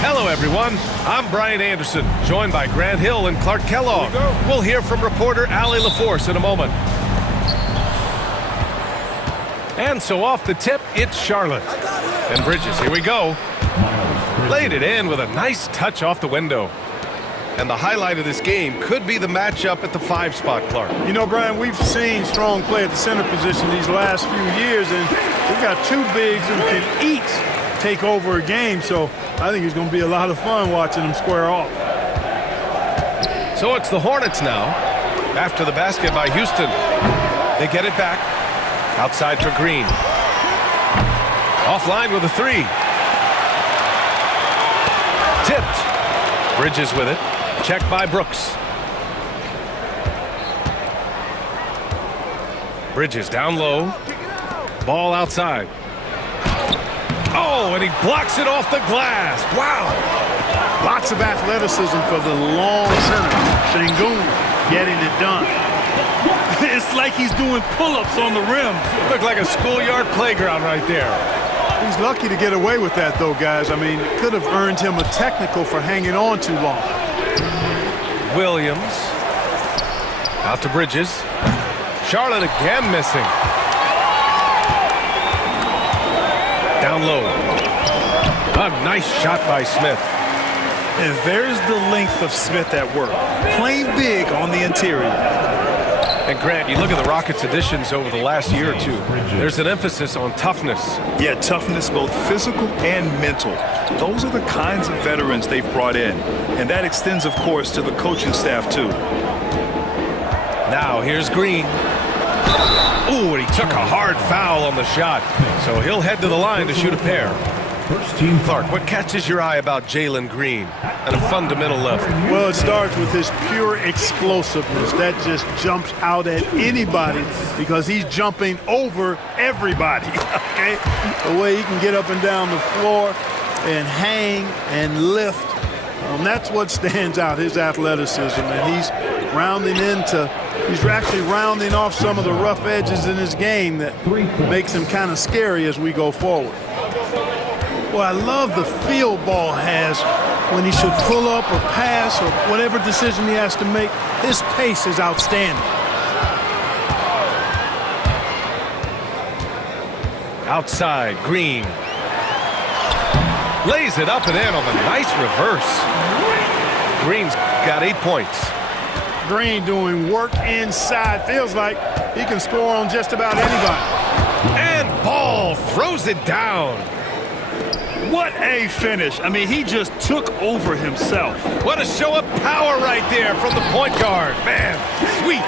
Hello, everyone. I'm Brian Anderson, joined by Grant Hill and Clark Kellogg. We'll hear from reporter Allie LaForce in a moment. And so off the tip, it's Charlotte. And Bridges, here we go. Laid it in with a nice touch off the window. And the highlight of this game could be the matchup at the 5 spot, Clark. You know, Brian, we've seen strong play at the center position these last few years, and we've got two bigs who can each take over a game, so I think it's going to be a lot of fun watching them square off. So it's the Hornets now, after the basket by Houston. They get it back. Outside for Green. Offline with a 3. Tipped. Bridges with it. Checked by Brooks. Bridges down low. Ball outside. Oh, and he blocks it off the glass. Wow. Lots of athleticism for the long center. Sengun getting it done. It's like he's doing pull-ups on the rim. Looked like a schoolyard playground right there. He's lucky to get away with that, though, guys. I mean, it could have earned him a technical for hanging on too long. Williams. Out to Bridges. Charlotte again missing. Down low. A nice shot by Smith. And there's the length of Smith at work. Playing big on the interior. And Grant, you look at the Rockets' additions over the last year or two. There's an emphasis on toughness. Yeah, toughness, both physical and mental. Those are the kinds of veterans they've brought in. And that extends, of course, to the coaching staff, too. Now, here's Green. Ooh, and he took a hard foul on the shot. So he'll head to the line to shoot a pair. First team. Clark, what catches your eye about Jalen Green at a fundamental level? Well, it starts with his pure explosiveness. That just jumps out at anybody because he's jumping over everybody, okay? The way he can get up and down the floor and hang and lift, that's what stands out, his athleticism. And he's actually rounding off some of the rough edges in his game that makes him kind of scary as we go forward. Well, I love the feel Ball has when he should pull up or pass or whatever decision he has to make. His pace is outstanding. Outside, Green. Lays it up and in on the nice reverse. Green's got 8 points. Green doing work inside. Feels like he can score on just about anybody. And Ball throws it down. What a finish. I mean, he just took over himself. What a show of power right there from the point guard. Man, sweet.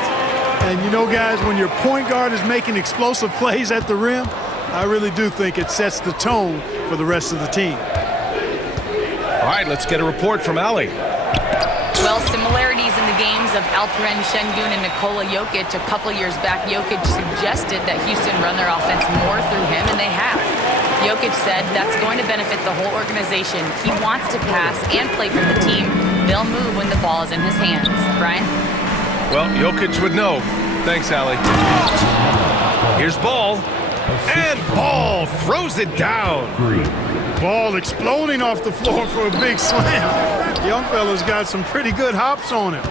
And you know, guys, when your point guard is making explosive plays at the rim, I really do think it sets the tone for the rest of the team. All right, let's get a report from Allie. Well, similarities in the games of Alperen Şengün and Nikola Jokic. A couple years back, Jokic suggested that Houston run their offense more through him, and they have. Jokic said that's going to benefit the whole organization. He wants to pass and play for the team. They'll move when the ball is in his hands. Brian? Well, Jokic would know. Thanks, Allie. Here's Ball. And Ball throws it down. Ball exploding off the floor for a big slam. Young fella's got some pretty good hops on him.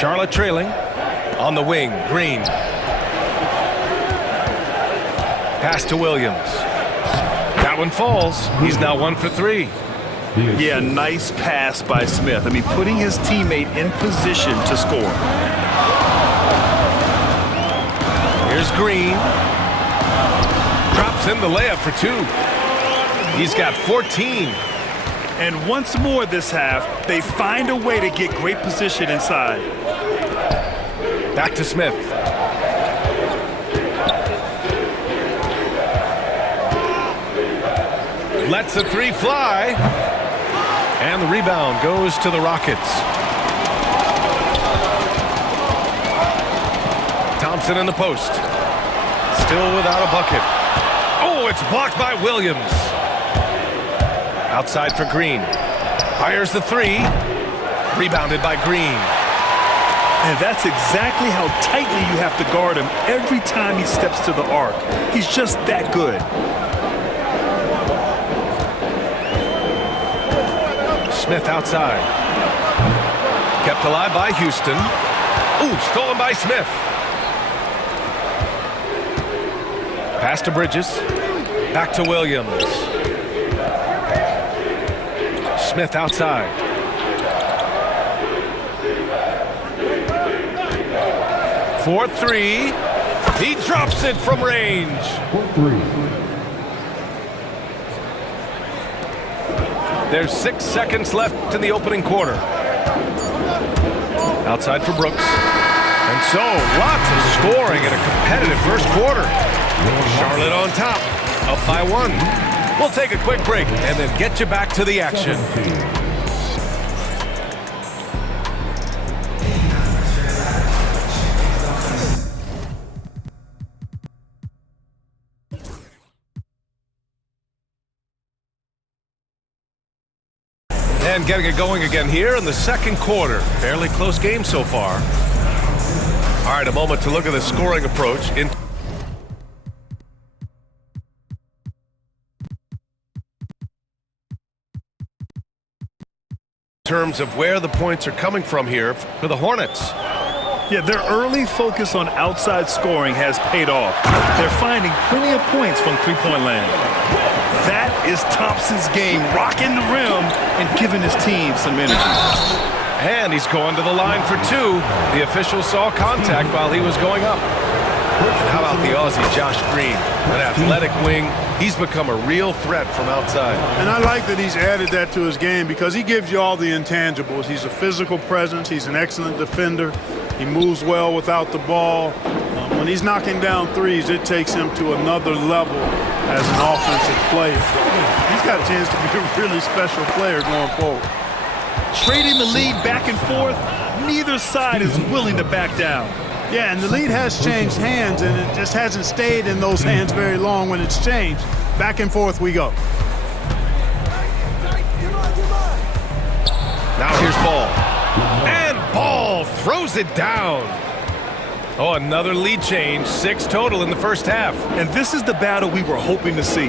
Charlotte trailing. On the wing, Green. Pass to Williams. That one falls. He's now 1 for 3. Yeah, nice pass by Smith. I mean, putting his teammate in position to score. Here's Green. Drops in the layup for 2. He's got 14. And once more this half, they find a way to get great position inside. Back to Smith. Lets the 3 fly. And the rebound goes to the Rockets. Thompson in the post. Still without a bucket. Oh, it's blocked by Williams. Outside for Green. Fires the 3. Rebounded by Green. And that's exactly how tightly you have to guard him every time he steps to the arc. He's just that good. Smith outside. Kept alive by Houston. Ooh, stolen by Smith. Pass to Bridges. Back to Williams. Smith outside. For three. He drops it from range. There's 6 seconds left in the opening quarter. Outside for Brooks. And so, lots of scoring in a competitive first quarter. Charlotte on top, up by 1. We'll take a quick break and then get you back to the action. And getting it going again here in the second quarter. Fairly close game so far. All right, a moment to look at the scoring approach. In terms of where the points are coming from here for the Hornets. Yeah, their early focus on outside scoring has paid off. They're finding plenty of points from three-point land. That is Thompson's game, rocking the rim and giving his team some energy. And he's going to the line for 2. The official saw contact while he was going up. And how about the Aussie Josh Green? An athletic wing. He's become a real threat from outside. And I like that he's added that to his game because he gives you all the intangibles. He's a physical presence. He's an excellent defender. He moves well without the ball. When he's knocking down threes, it takes him to another level as an offensive player. He's got a chance to be a really special player going forward. Trading the lead back and forth, neither side is willing to back down. Yeah, and the lead has changed hands, and it just hasn't stayed in those hands very long when it's changed. Back and forth we go. Now here's Ball. And Ball throws it down. Oh, another lead change. 6 total in the first half. And this is the battle we were hoping to see.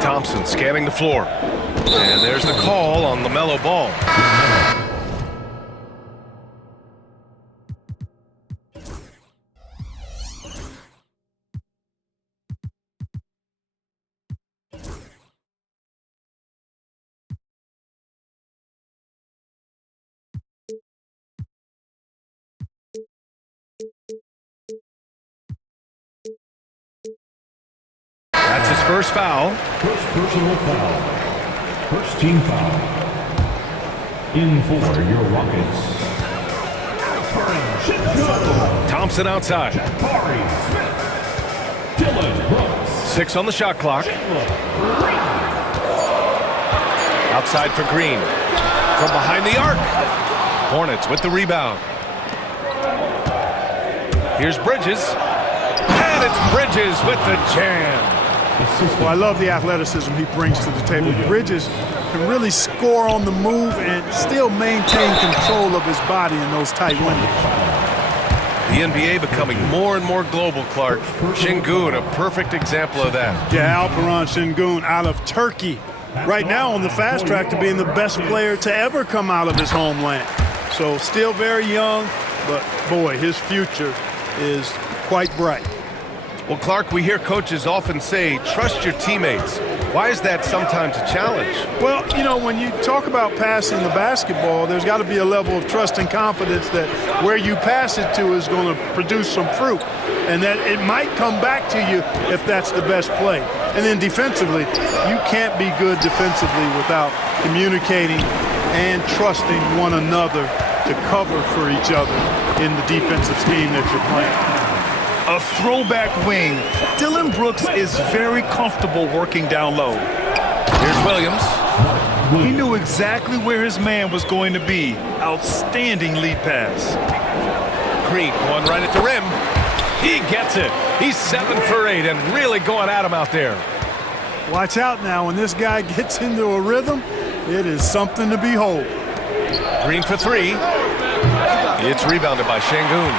Thompson scanning the floor. And there's the call on LaMelo Ball. That's his first foul. First personal foul. First team foul. In for your Rockets. Thompson outside. Dylan Brooks. 6 on the shot clock. Outside for Green. From behind the arc. Hornets with the rebound. Here's Bridges. And it's Bridges with the jam. Well, I love the athleticism he brings to the table. Bridges can really score on the move and still maintain control of his body in those tight windows. The NBA becoming more and more global, Clark. Şengün, a perfect example of that. Yeah, Alperen Şengün out of Turkey. Right now on the fast track to being the best player to ever come out of his homeland. So still very young, but boy, his future is quite bright. Well, Clark, we hear coaches often say, trust your teammates. Why is that sometimes a challenge? Well, you know, when you talk about passing the basketball, there's got to be a level of trust and confidence that where you pass it to is going to produce some fruit, and that it might come back to you if that's the best play. And then defensively, you can't be good defensively without communicating and trusting one another to cover for each other in the defensive scheme that you're playing. A throwback wing. Dylan Brooks is very comfortable working down low. Here's Williams. He knew exactly where his man was going to be. Outstanding lead pass. Green going right at the rim. He gets it. He's 7 for 8 and really going at him out there. Watch out now. When this guy gets into a rhythm, it is something to behold. Green for 3. It's rebounded by Şengün.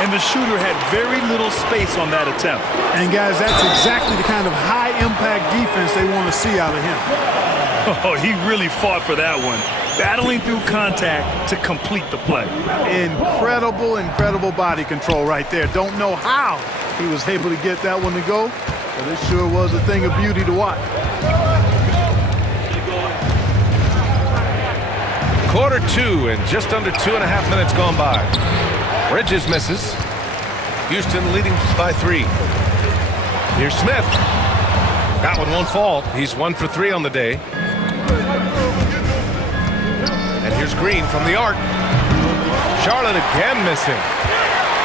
and the shooter had very little space on that attempt. And, guys, that's exactly the kind of high-impact defense they want to see out of him. Oh, he really fought for that one, battling through contact to complete the play. Incredible, incredible body control right there. Don't know how he was able to get that one to go, but it sure was a thing of beauty to watch. Quarter 2 and just under 2.5 minutes gone by. Bridges misses. Houston leading by 3. Here's Smith. That one won't fall. He's 1 for 3 on the day. And here's Green from the arc. Charlotte again missing.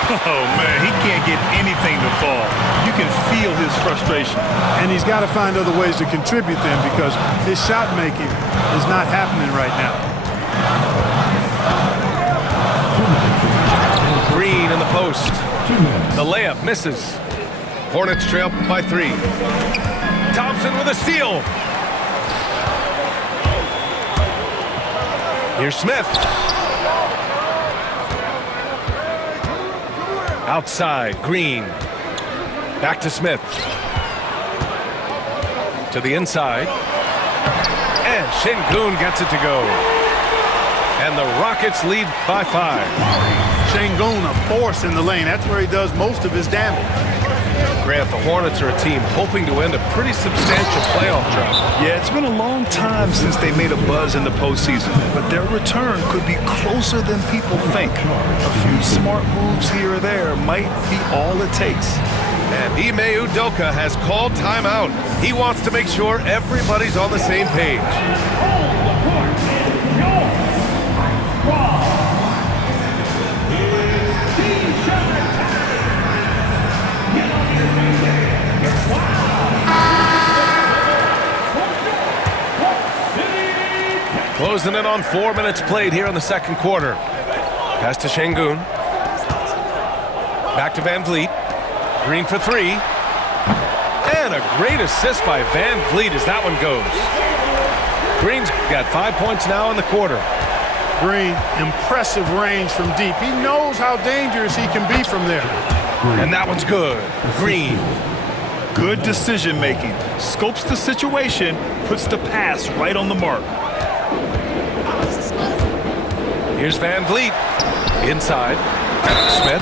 Oh, man, he can't get anything to fall. You can feel his frustration. And he's got to find other ways to contribute them because his shot making is not happening right now. Green in the post. The layup misses. Hornets trail by 3. Thompson with a steal. Here's Smith. Outside, Green. Back to Smith. To the inside. And Şengün gets it to go. And the Rockets lead by 5. Şengün, a force in the lane. That's where he does most of his damage. Grant, the Hornets are a team hoping to end a pretty substantial playoff drought. Yeah, it's been a long time since they made a buzz in the postseason, but their return could be closer than people think. A few smart moves here or there might be all it takes. And Ime Udoka has called timeout. He wants to make sure everybody's on the same page. Closing in on 4 minutes played here in the second quarter. Pass to Şengün. Back to Van Vliet. Green for 3. And a great assist by Van Vliet as that one goes. Green's got 5 points now in the quarter. Green, impressive range from deep. He knows how dangerous he can be from there. And that one's good. Green. Good decision making. Scopes the situation, puts the pass right on the mark. Here's Van Vliet. Inside. Smith.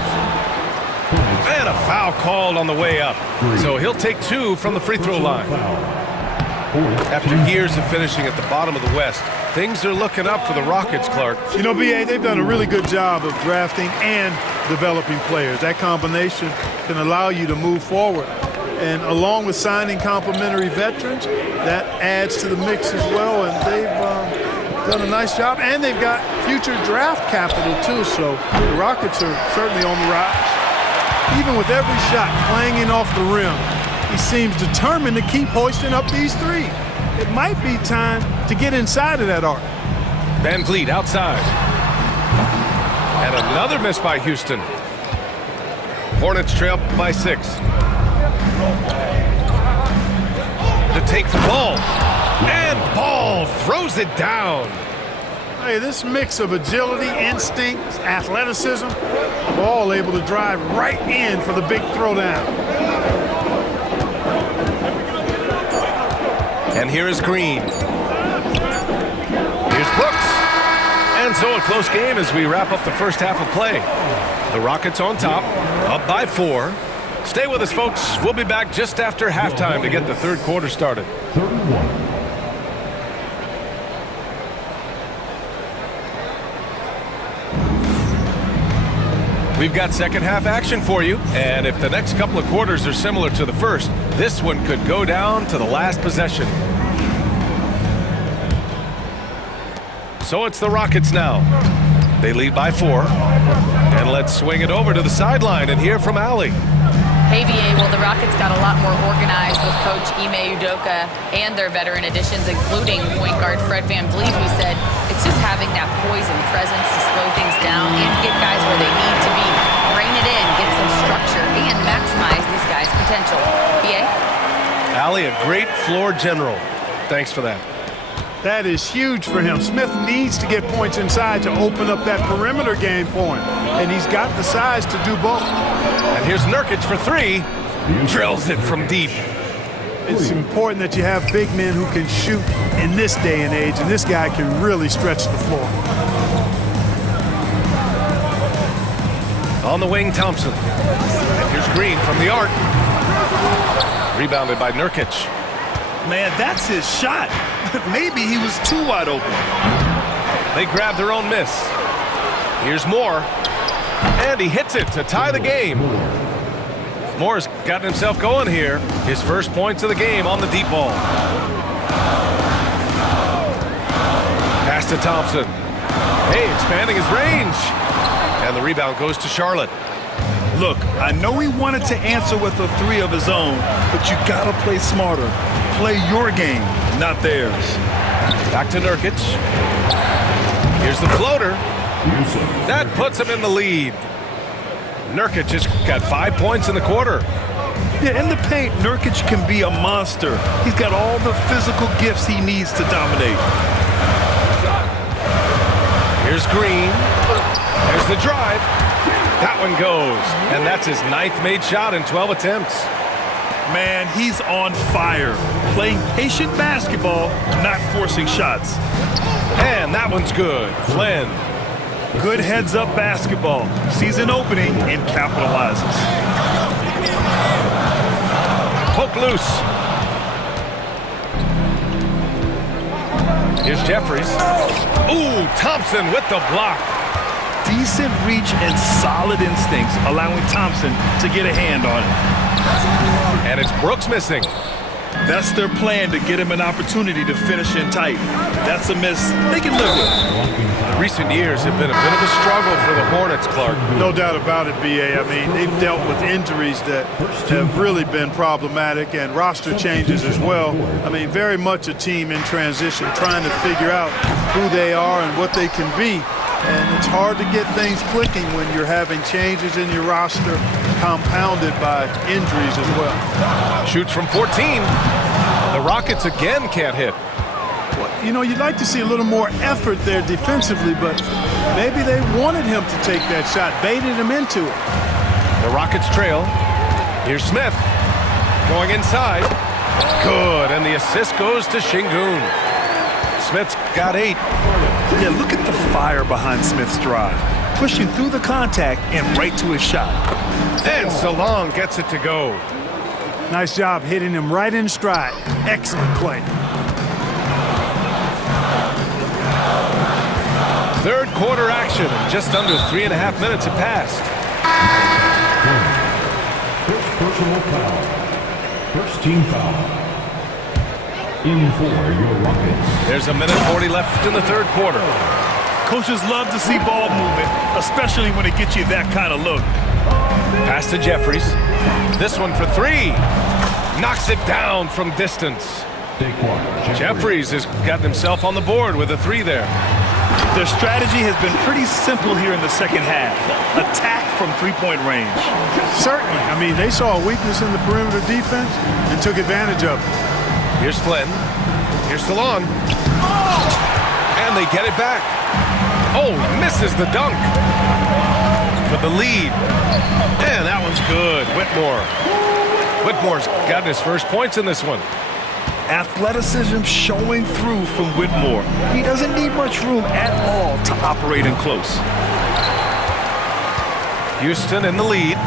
And a foul called on the way up. So he'll take 2 from the free throw line. After years of finishing at the bottom of the West, things are looking up for the Rockets, Clark. You know, B.A., they've done a really good job of drafting and developing players. That combination can allow you to move forward. And along with signing complementary veterans, that adds to the mix as well. And they've done a nice job. And they've got future draft capital, too. So the Rockets are certainly on the rise. Even with every shot clanging off the rim, he seems determined to keep hoisting up these 3. It might be time to get inside of that arc. Van Vliet outside. And another miss by Houston. Hornets trail by 6. To take the ball. And Ball throws it down. Hey, this mix of agility, instinct, athleticism, Ball able to drive right in for the big throwdown. And here is Green. Here's Brooks. And so a close game as we wrap up the first half of play. The Rockets on top, up by 4. Stay with us, folks. We'll be back just after halftime to get the third quarter started. 31. We've got second half action for you, and if the next couple of quarters are similar to the first, this one could go down to the last possession. So it's the Rockets now. They lead by 4. And let's swing it over to the sideline and hear from Allie. Hey, VA, well, the Rockets got a lot more organized with Coach Ime Udoka and their veteran additions, including point guard Fred Van Vliet, who said it's just having that poise and presence to slow things down and get guys where they need to be. Rein it in, get some structure, and maximize these guys' potential. VA? Allie, a great floor general. Thanks for that. That is huge for him. Smith needs to get points inside to open up that perimeter game for him. And he's got the size to do both. And here's Nurkic for three. Drills it from deep. It's important that you have big men who can shoot in this day and age, and this guy can really stretch the floor. On the wing, Thompson. And here's Green from the arc. Rebounded by Nurkic. Man, that's his shot. Maybe he was too wide open. They grab their own miss. Here's Moore. And he hits it to tie the game. Moore's gotten himself going here. His first points of the game on the deep ball. Pass to Thompson. Hey, expanding his range. And the rebound goes to Charlotte. Look, I know he wanted to answer with a three of his own, but you gotta play smarter. Play your game, not theirs. Back to Nurkic. Here's the floater. That puts him in the lead. Nurkic just got 5 points in the quarter. Yeah, in the paint, Nurkic can be a monster. He's got all the physical gifts he needs to dominate. Here's Green. There's the drive. That one goes. And that's his 9th made shot in 12 attempts. Man, he's on fire. Playing patient basketball, not forcing shots. And that one's good. Flynn. Good heads-up basketball. Sees an opening and capitalizes. Poke loose. Here's Jeffries. Ooh, Thompson with the block. Decent reach and solid instincts, allowing Thompson to get a hand on it. And it's Brooks missing. That's their plan, to get him an opportunity to finish in tight. That's a miss they can live with. Recent years have been a bit of a struggle for the Hornets, Clark. No doubt about it, B.A. I mean, they've dealt with injuries that have really been problematic, and roster changes as well. I mean, very much a team in transition, trying to figure out who they are and what they can be. And it's hard to get things clicking when you're having changes in your roster compounded by injuries as well. Shoots from 14. The Rockets again can't hit. You know, you'd like to see a little more effort there defensively, but maybe they wanted him to take that shot, baited him into it. The Rockets trail. Here's Smith going inside. Good, and the assist goes to Şengün. Smith's got 8. Yeah, look at the fire behind Smith's drive. Pushing through the contact and right to his shot. And Salong gets it to go. Nice job hitting him right in stride. Excellent play. Third quarter action, and just under 3.5 minutes have passed. First personal foul. First team foul. In for your Rockets. There's 1:40 left in the third quarter. Coaches love to see ball movement, especially when it gets you that kind of look. Pass to Jeffries. This one for 3. Knocks it down from distance. Jeffries has gotten himself on the board with a 3 there. Their strategy has been pretty simple here in the second half. Attack from three-point range. Certainly. I mean, they saw a weakness in the perimeter defense and took advantage of it. Here's Flynn. Here's Salong. And they get it back. Oh, misses the dunk. For the lead. And that one's good. Whitmore. Whitmore's gotten his first points in this one. Athleticism showing through from Whitmore. He doesn't need much room at all to operate in close. Houston in the lead.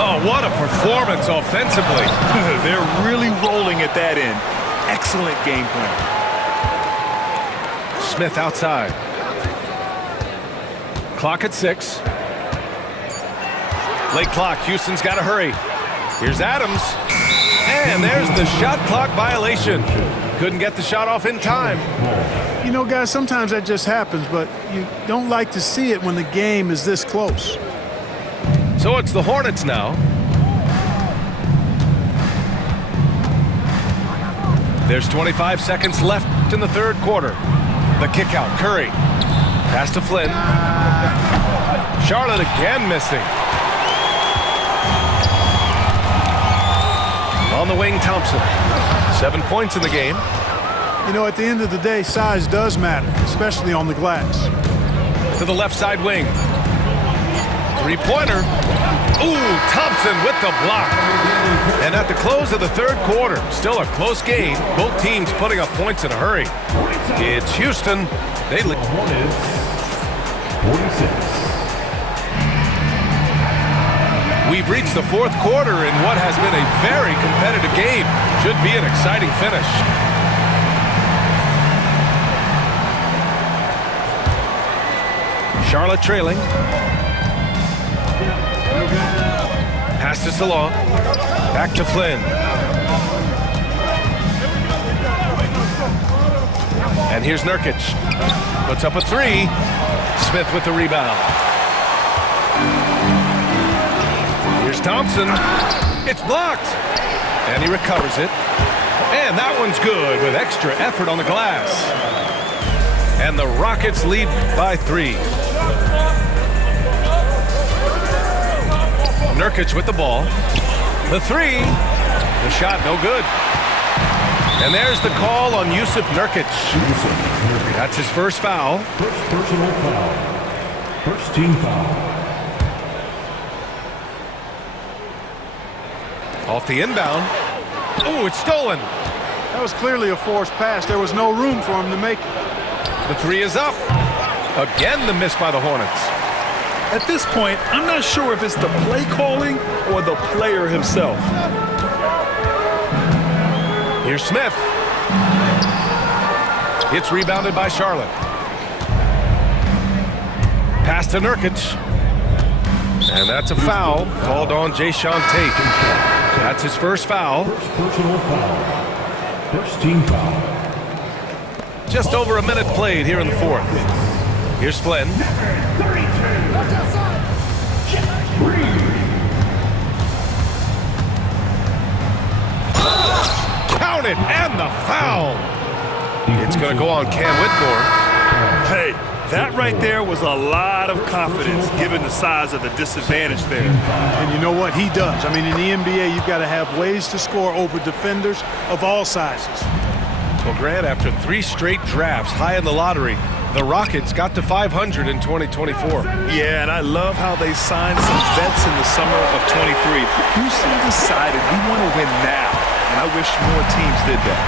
Oh, what a performance offensively. They're really rolling at that end. Excellent game plan. Smith outside. Clock at 6. Late clock. Houston's got to hurry. Here's Adams. And there's the shot clock violation. Couldn't get the shot off in time. You know, guys, sometimes that just happens, but you don't like to see it when the game is this close. So it's the Hornets now. There's 25 seconds left in the third quarter. The kick out, Curry. Pass to Flynn. Charlotte again missing. On the wing, Thompson. 7 points in the game. You know, at the end of the day, size does matter, especially on the glass. To the left side wing. Three-pointer. Ooh, Thompson with the block. And at the close of the third quarter, still a close game. Both teams putting up points in a hurry. It's Houston. They lead. Hornets, 46. We've reached the fourth quarter in what has been a very competitive game. Should be an exciting finish. Charlotte trailing. Pass to Salon. Back to Flynn. And here's Nurkic. Puts up a three. Smith with the rebound. Here's Thompson. It's blocked. And he recovers it. And that one's good with extra effort on the glass. And the Rockets lead by 3. Nurkic with the ball. The three. The shot no good. And there's the call on Jusuf Nurkic. That's his first foul. First personal foul. First team foul. Off the inbound. Oh, it's stolen. That was clearly a forced pass. There was no room for him to make it. The three is up. Again, the miss by the Hornets. At this point, I'm not sure if it's the play calling or the player himself. Here's Smith. It's rebounded by Charlotte. Pass to Nurkic. And that's a foul called on Jae'Sean Tate. That's his first foul. First personal foul. First team foul. Just over a minute played here in the fourth. Here's Flynn. Count it, and the foul. It's going to go on Cam Whitmore. Hey, that right there was a lot of confidence given the size of the disadvantage there. And you know what? He does. I mean, in the NBA, you've got to have ways to score over defenders of all sizes. Well, Grant, after 3 straight drafts high in the lottery, the Rockets got to 500 in 2024. Yeah, and I love how they signed some vets in the summer of 23. Houston decided we want to win now, and I wish more teams did that.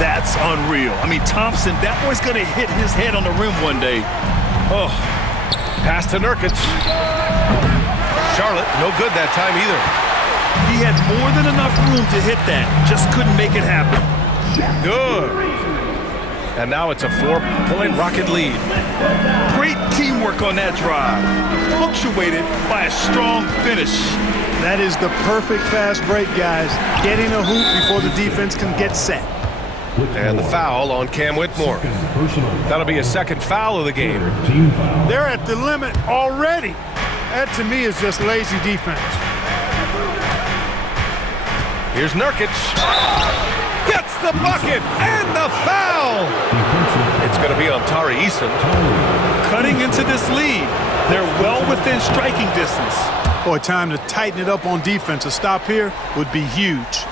That's unreal. I mean, Thompson, that boy's going to hit his head on the rim one day. Oh. Pass to Nurkic. Charlotte, no good that time either. He had more than enough room to hit that, just couldn't make it happen. Good. And now it's a 4-point Rocket lead. Great teamwork on that drive, punctuated by a strong finish. That is the perfect fast break, guys. Getting a hoop before the defense can get set. And the foul on Cam Whitmore. That'll be a second foul of the game. Team foul. They're at the limit already. That, to me, is just lazy defense. Here's Nurkic. Gets the bucket and the foul. It's going to be on Tari Eason. Cutting into this lead, they're well within striking distance. Boy, time to tighten it up on defense. A stop here would be huge.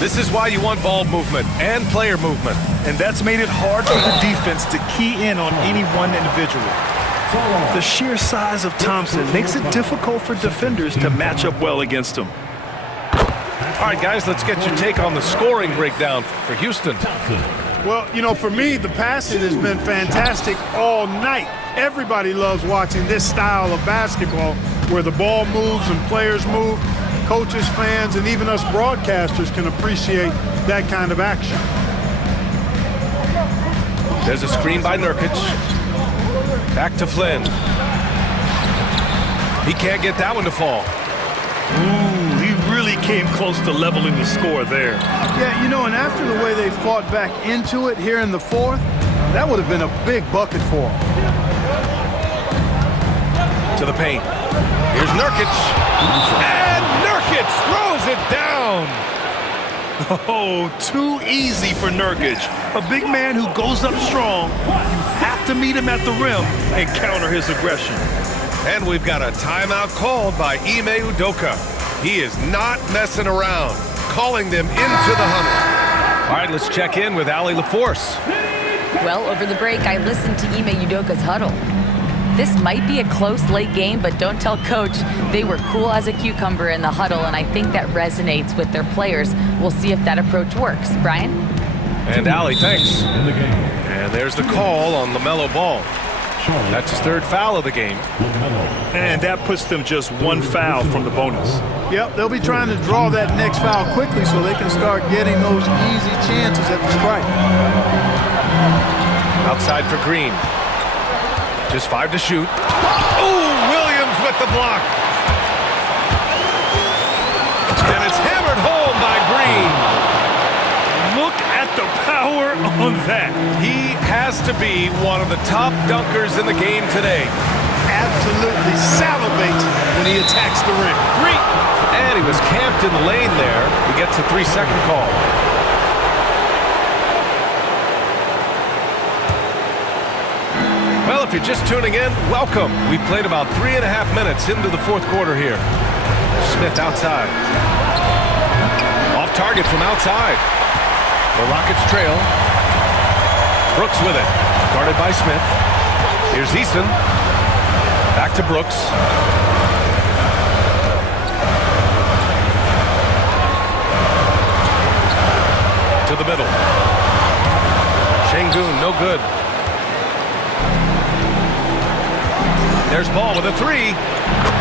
This is why you want ball movement and player movement. And that's made it hard for the defense to key in on any one individual. The sheer size of Thompson makes it difficult for defenders to match up well against him. All right, guys, let's get your take on the scoring breakdown for Houston. Well, you know, for me, the passing has been fantastic all night. Everybody loves watching this style of basketball where the ball moves and players move. Coaches, fans, and even us broadcasters can appreciate that kind of action. There's a screen by Nurkic. Back to Flynn. He can't get that one to fall. Ooh, he really came close to leveling the score there. Yeah, you know, and after the way they fought back into it here in the fourth, that would have been a big bucket for them. To the paint. Here's Nurkic. And Nurkic throws it down. Oh, too easy for Nurkic. A big man who goes up strong. You have to meet him at the rim and counter his aggression. And we've got a timeout called by Ime Udoka. He is not messing around, calling them into the huddle. All right, let's check in with Allie LaForce. Well, over the break, I listened to Ime Udoka's huddle. This might be a close late game, but don't tell Coach. They were cool as a cucumber in the huddle, and I think that resonates with their players. We'll see if that approach works. Brian? And Allie, thanks. And there's the call on LaMelo Ball. That's his third foul of the game. And that puts them just one foul from the bonus. Yep, they'll be trying to draw that next foul quickly so they can start getting those easy chances at the strike. Outside for Green. Just 5 to shoot. Oh, Williams with the block. And it's hammered home by Green. Look at the power on that. He has to be one of the top dunkers in the game today. Absolutely salivates when he attacks the rim. Green. And he was camped in the lane there. He gets a 3-second call. Well, if you're just tuning in, welcome. We've played about 3.5 minutes into the fourth quarter here. Smith outside. Off target from outside. The Rockets trail. Brooks with it. Guarded by Smith. Here's Easton. Back to Brooks. To the middle. Şengün, no good. There's Ball with a 3.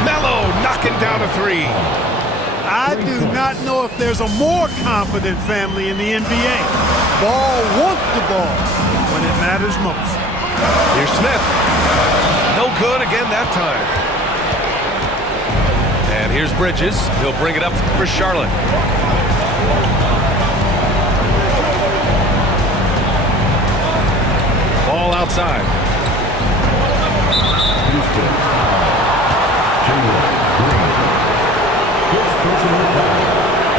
Melo knocking down a 3. I do not know if there's a more confident family in the NBA. Ball wants the ball when it matters most. Here's Smith. No good again that time. And here's Bridges. He'll bring it up for Charlotte. Ball outside.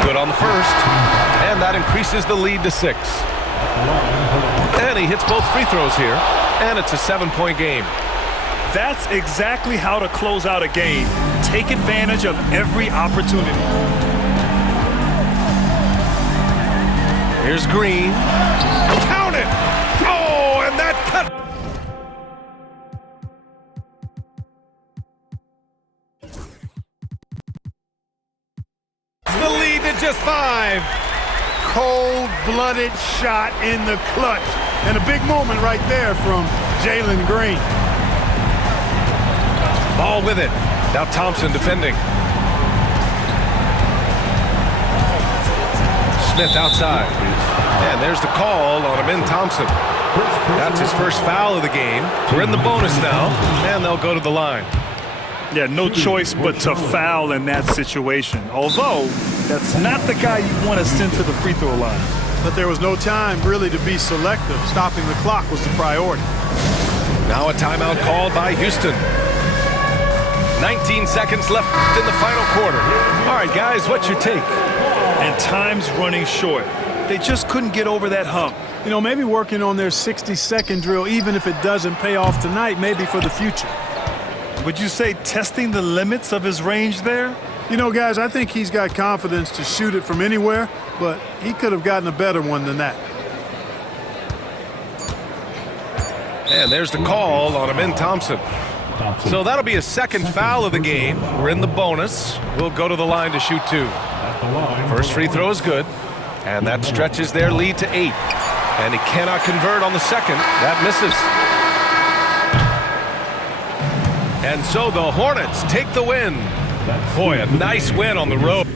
Good on the first, and that increases the lead to 6. And he hits both free throws here, and it's a 7-point game. That's exactly how to close out a game. Take advantage of every opportunity. Here's Green. Count it! Oh, and that cut! The lead to just 5. Cold-blooded shot in the clutch. And a big moment right there from Jalen Green. Ball with it. Now Thompson defending. Smith outside. And there's the call on Amin Thompson. That's his first foul of the game. We're in the bonus now, and they'll go to the line. Yeah, no choice but to foul in that situation. Although, that's not the guy you want to send to the free throw line. But there was no time really to be selective. Stopping the clock was the priority. Now a timeout called by Houston. 19 seconds left in the final quarter. All right, guys, what's your take? And time's running short. They just couldn't get over that hump. You know, maybe working on their 60-second drill, even if it doesn't pay off tonight, maybe for the future. Would you say testing the limits of his range there? You know, guys, I think he's got confidence to shoot it from anywhere, but he could have gotten a better one than that. And there's the call on Amin Thompson. So that'll be a second foul of the game. We're in the bonus. We'll go to the line to shoot 2. First free throw is good, and that stretches their lead to 8. And he cannot convert on the second. That misses. And so the Hornets take the win. Boy, a nice win on the road.